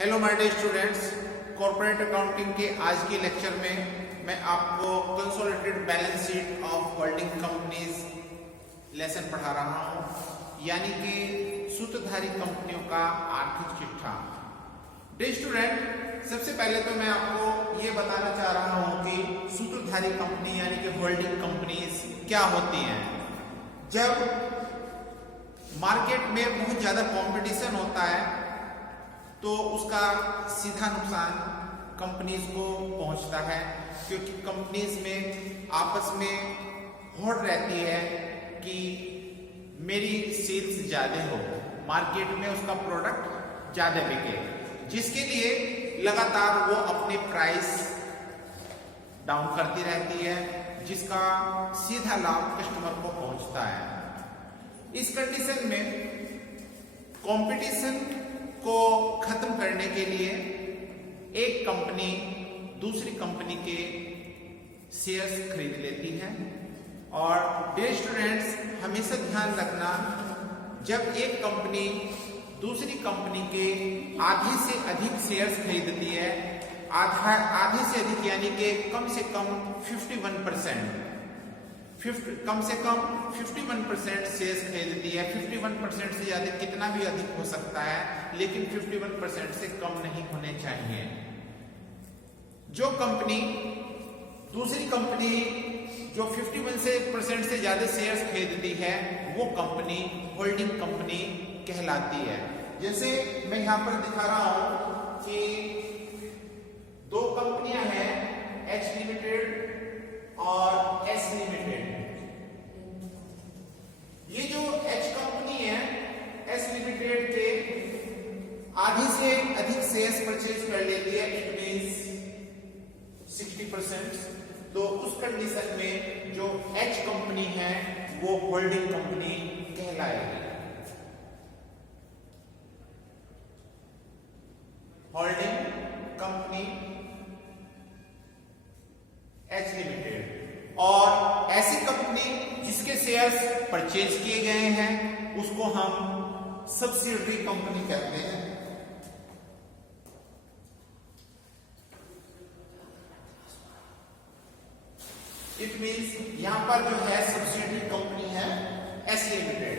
Hello my dear students, corporate accounting के आज के लेक्चर में मैं आपको consolidated balance sheet of holding companies lesson पढ़ा रहा हूं, यानी कि सूत्रधारी कंपनियों का आर्थिक चिट्ठा। डियर स्टूडेंट, सबसे पहले तो मैं आपको ये बताना चाह रहा हूं कि सूत्रधारी कंपनी यानी कि होल्डिंग कंपनीज क्या होती हैं। जब मार्केट में बहुत ज्यादा कंपटीशन होता है तो उसका सीधा नुकसान कंपनीज को पहुंचता है, क्योंकि कंपनीज में आपस में होड़ रहती है कि मेरी सेल्स ज्यादा हो, मार्केट में उसका प्रोडक्ट ज्यादा बिके, जिसके लिए लगातार वो अपने प्राइस डाउन करती रहती है, जिसका सीधा लाभ कस्टमर को पहुंचता है। इस कंडीशन में कंपटीशन को खत्म करने के लिए एक कंपनी दूसरी कंपनी के शेयर्स खरीद लेती है। और डियर स्टूडेंट्स, हमेशा ध्यान रखना, जब एक कंपनी दूसरी कंपनी के आधे से अधिक शेयर्स खरीदती है, आधे से अधिक यानी कि कम से कम 51%, कम से कम 51% शेयर्स खरीदती है। 51% से ज्यादा कितना भी अधिक हो सकता है, लेकिन 51% से कम नहीं होने चाहिए। जो कंपनी दूसरी कंपनी जो 51% से ज्यादा शेयर्स खरीदती है, वो कंपनी होल्डिंग कंपनी कहलाती है। जैसे मैं यहां पर दिखा रहा हूं कि दो कंपनियां हैं, एच लिमिटेड और एस लिमिटेड। ये जो एच कंपनी है, एस लिमिटेड के आधे से अधिक शेयर्स परचेज कर लेती है, इट मींस 60%। तो उस कंडीशन में जो एच कंपनी है वो होल्डिंग कंपनी कहलाएगी। Holding company H limited. और ऐसी कंपनी जिसके शेयर्स परचेज किए गए हैं उसको हम सब्सिडरी कंपनी कहते हैं। इट मींस यहां पर जो है सब्सिडरी कंपनी है एस लिमिटेड।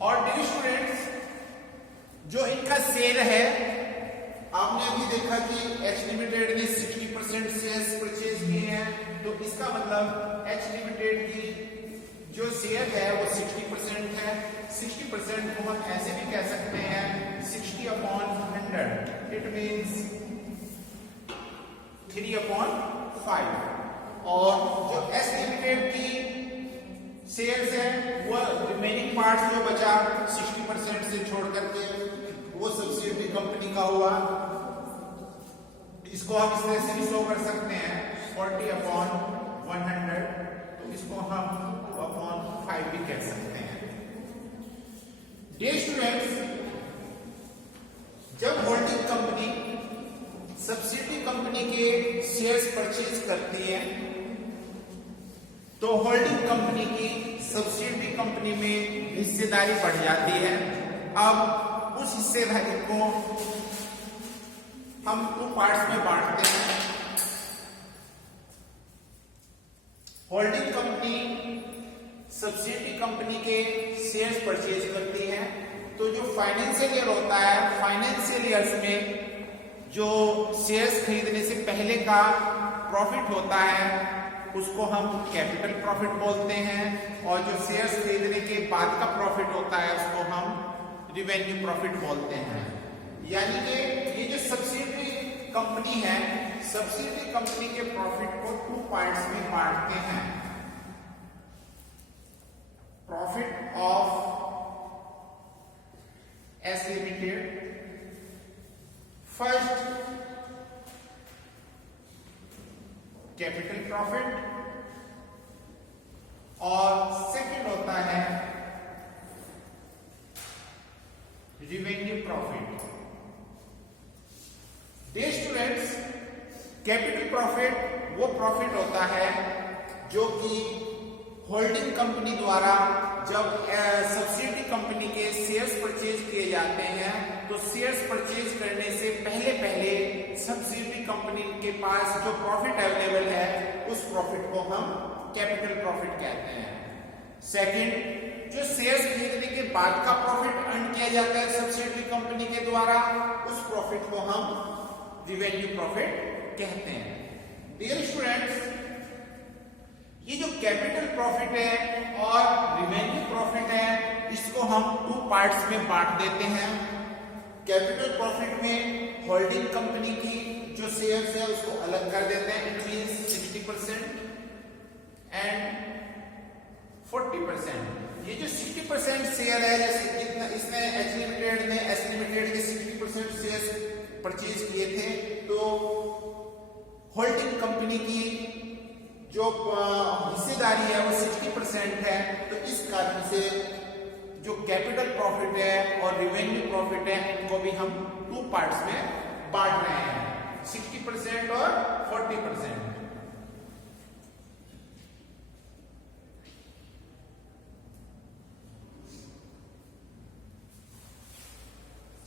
और डियर स्टूडेंट्स, जो इनका शेयर है, आपने अभी देखा कि एच लिमिटेड ने 60% शेयर्स परचेज किए हैं, तो इसका मतलब एच लिमिटेड की जो शेयर है वो 60% है। 60% को हम ऐसे भी कह सकते हैं 60/100, इट मींस 3/5। और जो एस लिमिटेड की शेयर्स है वो रिमेनिंग पार्ट जो बचा 60% से छोड़ करके वो सब्सिडरी कंपनी का हुआ। इसको हम इस तरह से भी शो कर सकते हैं 40/100, तो इसको हम 2/5 भी कह सकते हैं। डियर स्टूडेंट्स, जब होल्डिंग कंपनी सब्सिडरी कंपनी के शेयर्स परचेज करती है तो होल्डिंग कंपनी की सब्सिडरी कंपनी में हिस्सेदारी बढ़ जाती है। अब उस हिस्सेदारी को हम 2 पार्ट्स में बांटते हैं। होल्डिंग कंपनी सब्सिडरी कंपनी के शेयर्स परचेज करती है, तो जो फाइनेंशियल ईयर होता है, फाइनेंशियल ईयर्स में जो शेयर्स खरीदने से पहले का प्रॉफिट होता है उसको हम कैपिटल प्रॉफिट बोलते हैं, और जो शेयर्स खरीदने के बाद का प्रॉफिट होता है उसको हम रिवेन्यू प्रॉफिट बोलते हैं। यानी कि ये जो सब्सिडरी कंपनी है, सब्सिडरी कंपनी के प्रॉफिट को 2 पार्ट्स में बांटते हैं। Profit of S limited, first capital profit, और सेकंड होता है revenue profit. Dear students, capital profit वो प्रॉफिट होता है जो कि होल्डिंग कंपनी द्वारा जब सब्सिडरी कंपनी के शेयर्स परचेज किए जाते हैं तो शेयर्स परचेज करने से पहले पहले सब्सिडियरी कंपनी के पास जो प्रॉफिट अवेलेबल है उस प्रॉफिट को हम कैपिटल प्रॉफिट कहते हैं। सेकंड, जो शेयर्स खरीदने के बाद का प्रॉफिट अर्न किया जाता है सब्सिडियरी कंपनी के द्वारा, उस प्रॉफिट को हम रिवेन्यू प्रॉफिट कहते हैं। डियर स्टूडेंट्स, ये जो कैपिटल प्रॉफिट है और रिवेन्यू प्रॉफिट है, इसको हम 2 पार्ट्स में बांट देते हैं। कैपिटल प्रॉफिट में होल्डिंग कंपनी की जो शेयर्स है उसको अलग कर देते हैं, इट मींस 60% एंड 40%। ये जो 60% शेयर है, जैसे जितना इसने एच लिमिटेड ने एस लिमिटेड के 60% शेयर परचेज किए थे, तो होल्डिंग कंपनी की जो हिस्सेदारी है वो 60% है। तो इस कारण से जो कैपिटल प्रॉफिट है और रिवेन्यू प्रॉफिट है, इनको भी हम 2 पार्ट्स में बांट रहे हैं, 60% और 40%।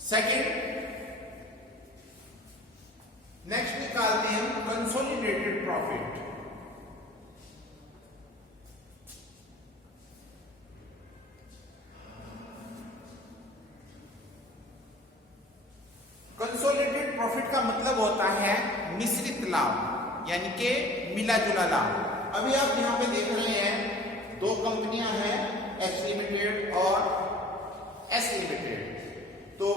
सेकंड, नेक्स्ट निकालते हैं हम कंसोलिडेटेड प्रॉफिट। कंसोलिडेटेड प्रॉफिट का मतलब होता है मिश्रित लाभ, यानी कि मिला जुला लाभ। अभी आप यहां पे देख रहे हैं 2 कंपनियां हैं, एच लिमिटेड और एस लिमिटेड। तो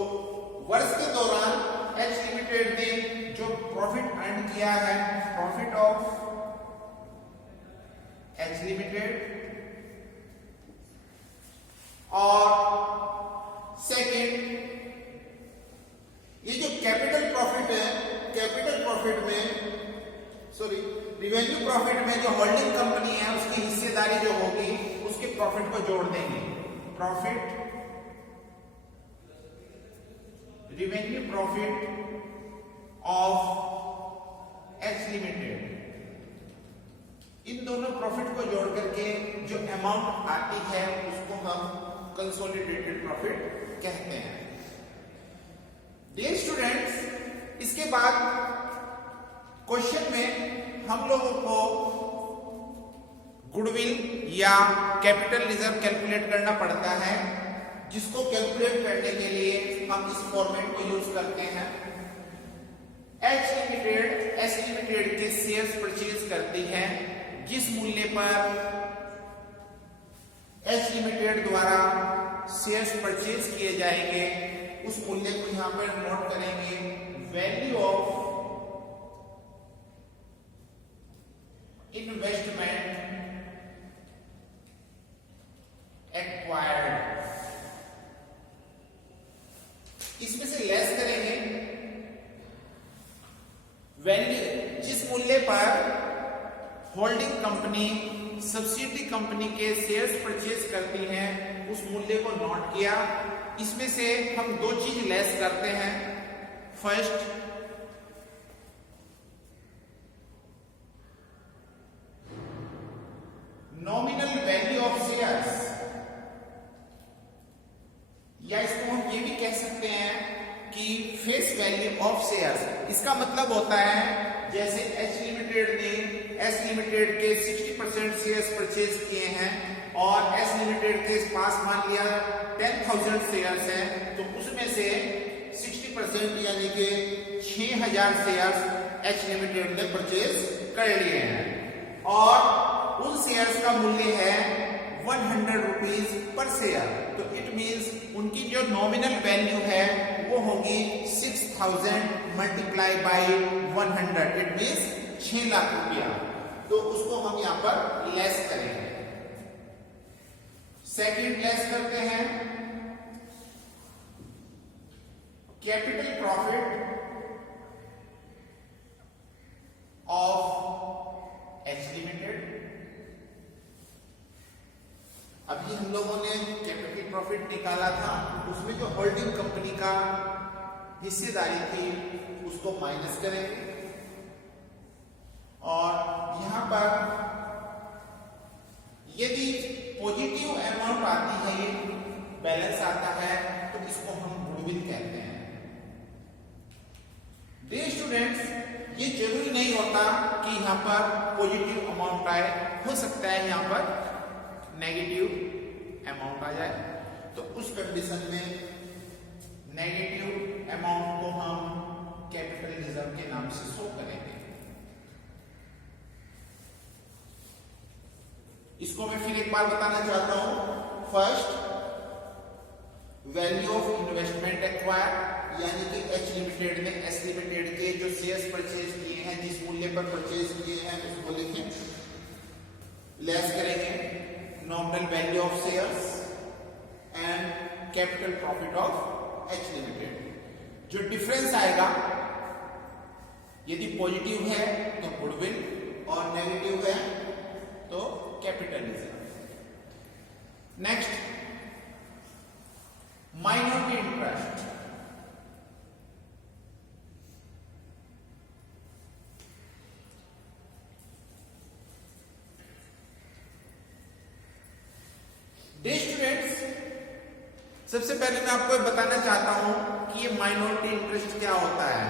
वर्ष के दौरान एच लिमिटेड ने जो प्रॉफिट अर्न किया है, प्रॉफिट ऑफ एच लिमिटेड, और सेकंड, ये जो कैपिटल प्रॉफिट है, कैपिटल प्रॉफिट में रिवेन्यू प्रॉफिट में जो होल्डिंग कंपनी है उसकी हिस्सेदारी जो होगी उसके प्रॉफिट को जोड़ देंगे। Profit, revenue profit of H limited, इन दोनों प्रॉफिट को जोड़ करके जो अमाउंट आती है उसको हम कंसोलिडेटेड प्रॉफिट कहते हैं। डियर स्टूडेंट्स, इसके बाद क्वेश्चन में हम लोगों को गुडविल या कैपिटल रिजर्व कैलकुलेट करना पड़ता है, जिसको कैलकुलेट करने के लिए हम इस फॉर्मेट को यूज करते हैं। एच लिमिटेड एस लिमिटेड के शेयर्स परचेज करती है, जिस मूल्य पर एच लिमिटेड द्वारा शेयर्स परचेज किए जाएंगे उस मूल्य को यहां पर नोट करेंगे, वैल्यू ऑफ इन्वेस्टमेंट एक्वायर्ड, इसमें से लेस करेंगे वैल्यू जिस मूल्य पर होल्डिंग कंपनी सब्सिडियरी कंपनी के शेयर्स परचेज करती है, उस मूल्य को नोट किया। इसमें से हम 2 चीज लेस करते हैं। First, nominal value of shares, या इसको हम ये भी कह सकते हैं कि फेस वैल्यू ऑफ शेयर्स। इसका मतलब होता है जैसे एच लिमिटेड ने एस लिमिटेड के 60% शेयर्स परचेज किए हैं और एस लिमिटेड के पास मान लिया 10,000 शेयर्स हैं, तो उसमें से 60% यानी कि 6,000 शेयर्स एच लिमिटेड ने परचेज कर लिए हैं और उन शेयर्स का मूल्य है 100 रुपीज पर शेयर। तो इट मींस उनकी जो नॉमिनल वैल्यू है वो होगी 6,000 multiply by 100, it means 6 lakh रुपया। तो उसको हम यहां पर लेस करेंगे। सेकंड लेस करते हैं capital profit of H limited. अभी हम लोगों ने कैपिटल प्रॉफिट निकाला था, उसमें जो होल्डिंग कंपनी का हिस्सेदारी थी उसको माइनस करेंगे और यहां पर यदि पॉजिटिव अमाउंट आती है, ये बैलेंस आता है, तो इसको हम गुडविल कहते हैं। स्टूडेंट्स, ये जरूरी नहीं होता कि यहाँ पर पॉजिटिव अमाउंट आए, हो सकता है यहाँ पर नेगेटिव अमाउंट आ जाए। तो उस कंडीशन में नेगेटिव अमाउंट को हम कैपिटल रिजर्व के नाम से शो करेंगे। इसको मैं फिर एक बार बताना चाहता हूं। First, value of investment acquire, यानी कि एच लिमिटेड ने एस लिमिटेड के जो शेयर्स परचेज किए हैं, जिस मूल्य पर परचेज किए हैं उसको लिखें, लेस करेंगे nominal value of shares and capital profit of H limited. जो डिफरेंस आएगा, यदि पॉजिटिव है तो गुडविल और नेगेटिव है तो capital reserve. Next, minority interest. Day students, सबसे पहले मैं आपको बताना चाहता हूं कि ये माइनॉरिटी इंटरेस्ट क्या होता है।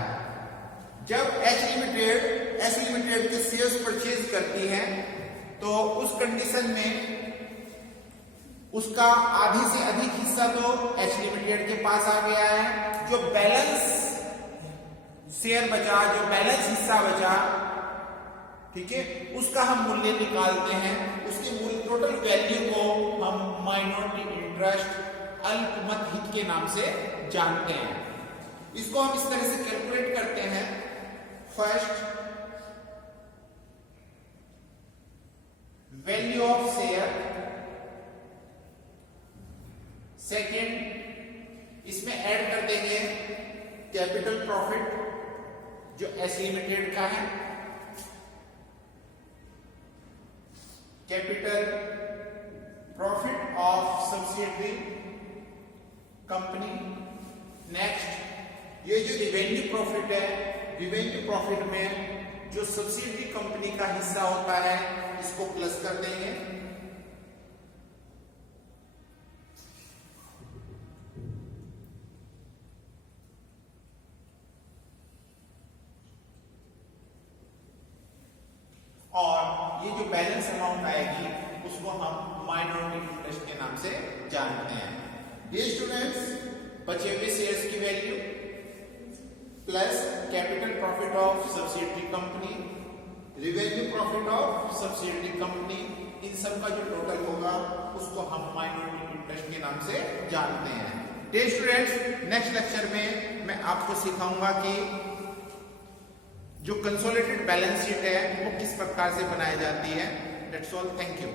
जब एच लिमिटेड के शेयर्स परचेज करती है तो उस कंडीशन में उसका आधी से अधिक हिस्सा तो एच लिमिटेड के पास आ गया है। जो बैलेंस शेयर बचा, जो बैलेंस हिस्सा बचा, ठीक है, उसका हम मूल्य निकालते हैं। उसके मूल्य टोटल वैल्यू को हम माइनॉरिटी इंटरेस्ट अल्पमत हित के नाम से जानते हैं। इसको हम इस तरह से कैलकुलेट करते हैं। First, value of share, second, इसमें ऐड कर देंगे कैपिटल प्रॉफिट जो एस लिमिटेड का है, capital profit of subsidiary company. Next, ये जो रिवेन्यू प्रॉफिट है, रिवेन्यू प्रॉफिट में जो सब्सिडियरी कंपनी का हिस्सा होता है इसको प्लस कर देंगे। और ये जो बैलेंस अमाउंट आएगी उसको हम माइनॉरिटी इंटरेस्ट के नाम से जानते हैं। ये स्टूडेंट्स, बचे हुए शेयर्स की value plus capital profit of subsidiary company, revenue profit of subsidiary company, इन सब का जो टोटल होगा उसको हम माइनॉरिटी इंटरेस्ट के नाम से जानते हैं। डियर स्टूडेंट्स, नेक्स्ट लेक्चर में मैं आपको सिखाऊंगा कि जो कंसोलिडेटेड बैलेंस शीट है वो किस प्रकार से बनाई जाती है। That's all, thank you.